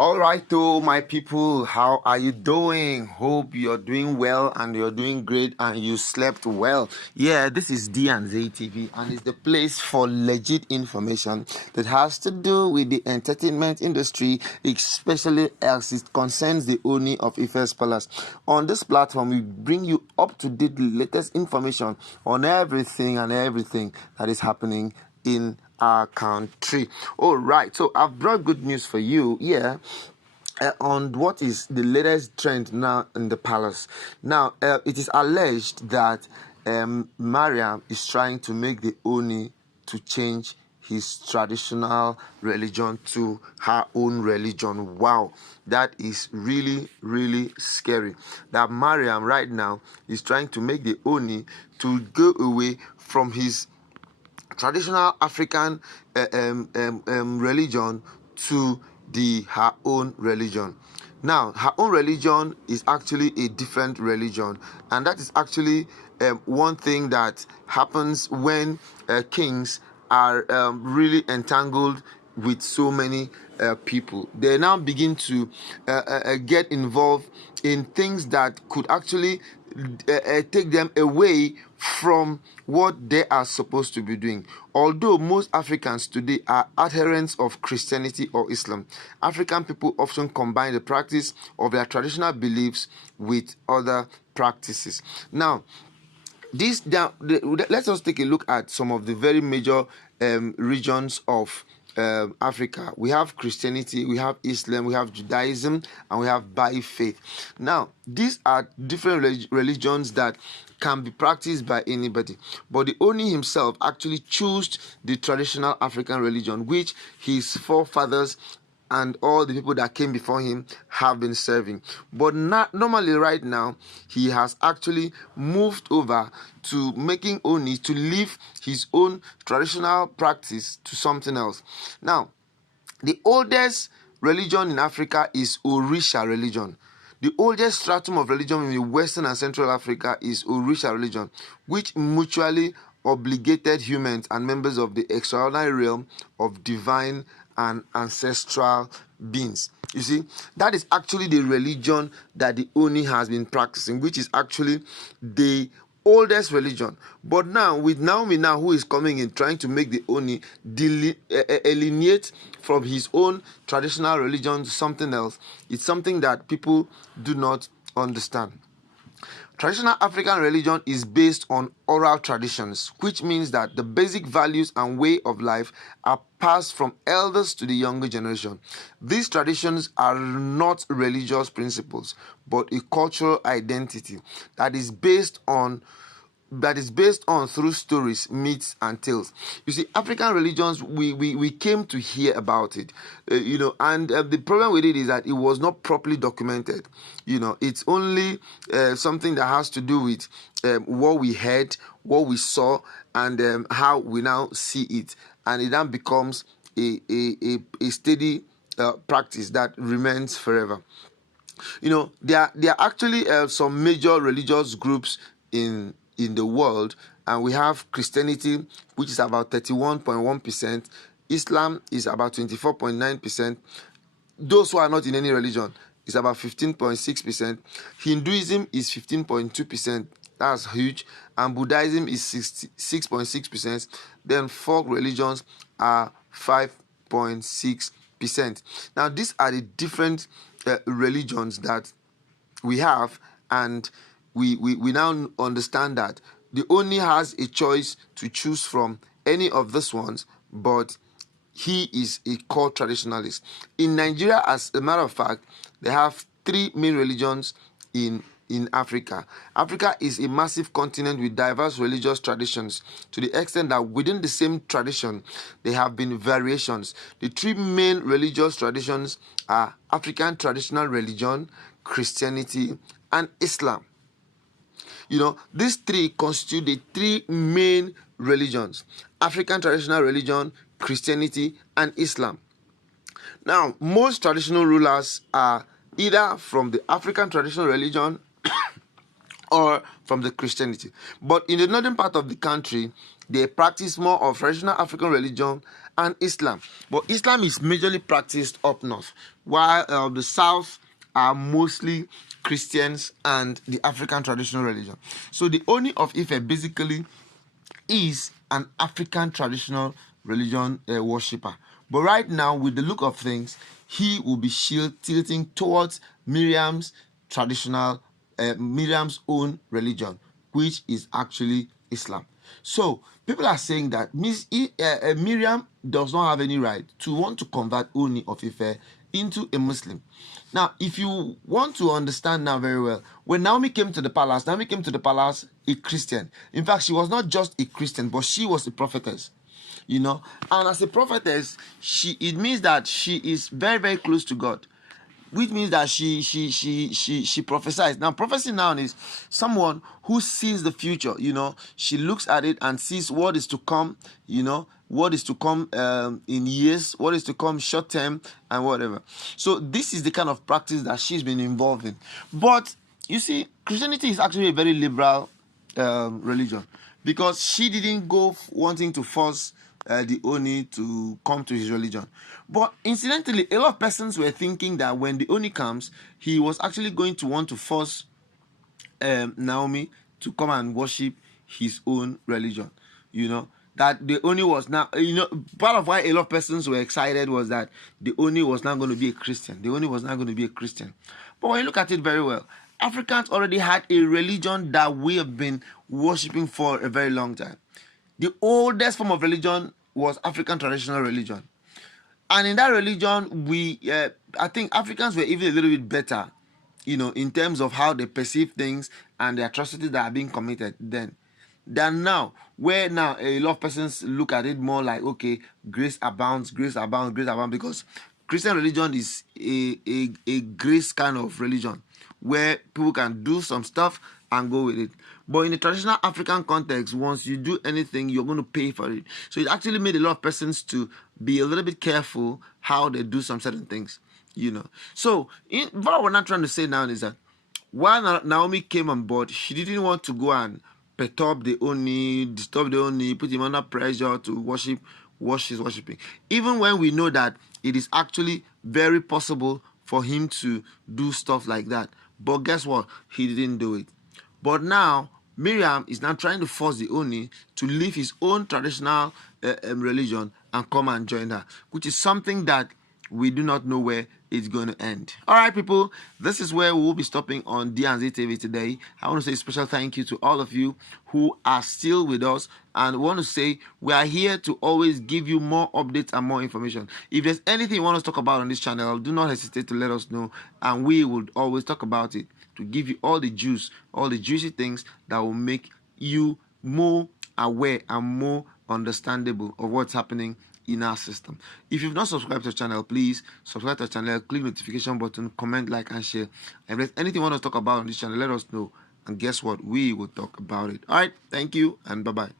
All right, though, my people, how are you doing? Hope you're doing well and you're doing great and you slept well. Yeah, this is D and Z TV, and it's the place for legit information that has to do with the entertainment industry, especially as it concerns the Ooni of Ife's Palace. On this platform, we bring you up to date latest information on everything that is happening in our country. All right, so I've brought good news for you. Yeah. On what is the latest trend now in the palace. Now, it is alleged that Mariam is trying to make the Ooni to change his traditional religion to her own religion. Wow, that is really, really scary. That Mariam right now is trying to make the Ooni to go away from his traditional African religion to her own religion. Now, her own religion is actually a different religion, and that is actually one thing that happens when kings are really entangled with so many people. They now begin to get involved in things that could actually take them away from what they are supposed to be doing. Although most Africans today are adherents of Christianity or Islam, African people often combine the practice of their traditional beliefs with other practices. Now, let us take a look at some of the very major regions of Africa. We have Christianity, we have Islam, we have Judaism, and we have Baha'i faith. Now, these are different religions that can be practiced by anybody, but the Ooni himself actually chose the traditional African religion, which his forefathers and all the people that came before him have been serving. But not normally right now, he has actually moved over to making Ooni to leave his own traditional practice to something else. Now, the oldest religion in Africa is Orisha religion. The oldest stratum of religion in the Western and Central Africa is Orisha religion, which mutually obligated humans and members of the extraordinary realm of divine and ancestral beings. You see, that is actually the religion that the Ooni has been practicing, which is actually the oldest religion. But now, with Naomi now, who is coming in trying to make the Ooni alienate from his own traditional religion to something else, it's something that people do not understand. Traditional African religion is based on oral traditions, which means that the basic values and way of life are passed from elders to the younger generation. These traditions are not religious principles, but a cultural identity that is based on through stories, myths, and tales. You see, African religions, we came to hear about it, and the problem with it is that it was not properly documented. It's only something that has to do with what we heard, what we saw, and how we now see it, and it then becomes a steady practice that remains forever. There are actually some major religious groups in the world, and we have Christianity, which is about 31.1%. Islam is about 24.9%. Those who are not in any religion is about 15.6%. Hinduism is 15.2%. That's huge. And Buddhism is 6.6%. Then folk religions are 5.6%. Now, these are the different religions that we have, and we now understand that the Ooni has a choice to choose from any of these ones, but he is a core traditionalist. In Nigeria, as a matter of fact, they have three main religions in Africa. Africa is a massive continent with diverse religious traditions, to the extent that within the same tradition, there have been variations. The three main religious traditions are African traditional religion, Christianity, and Islam. These three constitute the three main religions: African traditional religion, Christianity, and Islam. Now, most traditional rulers are either from the African traditional religion or from the Christianity. But in the northern part of the country, They practice more of traditional African religion and Islam. But Islam is majorly practiced up north, while the south are mostly Christians and the African traditional religion. So the Ooni of Ife basically is an African traditional religion worshipper. But right now, with the look of things, he will be tilting towards Mariam's traditional, Mariam's own religion, which is actually Islam. So people are saying that Mariam does not have any right to want to convert Ooni of Ife into a Muslim. Now, if you want to understand now very well, when Naomi came to the palace a Christian. In fact, she was not just a Christian, but she was a prophetess. And as a prophetess, it means that she is very, very close to God, which means that she prophesies. Now, prophecy now is someone who sees the future. She looks at it and sees what is to come. What is to come in years, what is to come short term, and whatever. So this is the kind of practice that she's been involved in. But you see, Christianity is actually a very liberal religion, because she didn't go wanting to force the Ooni to come to his religion. But incidentally, a lot of persons were thinking that when the Ooni comes, he was actually going to want to force Naomi to come and worship his own religion. That the Ooni was now, part of why a lot of persons were excited was that the Ooni was not going to be a Christian. The Ooni was not going to be a Christian. But when you look at it very well, Africans already had a religion that we have been worshipping for a very long time. The oldest form of religion was African traditional religion. And in that religion, I think Africans were even a little bit better, in terms of how they perceive things and the atrocities that are being committed then than now, where now a lot of persons look at it more like, okay, grace abounds, because Christian religion is a grace kind of religion where people can do some stuff and go with it. But in the traditional African context, once you do anything, you're going to pay for it. So it actually made a lot of persons to be a little bit careful how they do some certain things, So what we're not trying to say now is that while Naomi came on board, she didn't want to go and perturb the Ooni, disturb the Ooni, put him under pressure to worship what she's worshiping. Even when we know that it is actually very possible for him to do stuff like that. But guess what? He didn't do it. But now, Mariam is now trying to force the Ooni to leave his own traditional religion and come and join her, which is something that we do not know where it's going to end. All right, people, this is where we will be stopping on D&Z TV today. I want to say a special thank you to all of you who are still with us, and I want to say we are here to always give you more updates and more information. If there's anything you want us to talk about on this channel, do not hesitate to let us know, and we will always talk about it to give you all the juice, all the juicy things that will make you more aware and more understandable of what's happening in our system. If you've not subscribed to the channel, please subscribe to the channel, click the notification button, comment, like, and share. And if there's anything you want us to talk about on this channel, let us know. And guess what? We will talk about it. All right. Thank you, and bye-bye.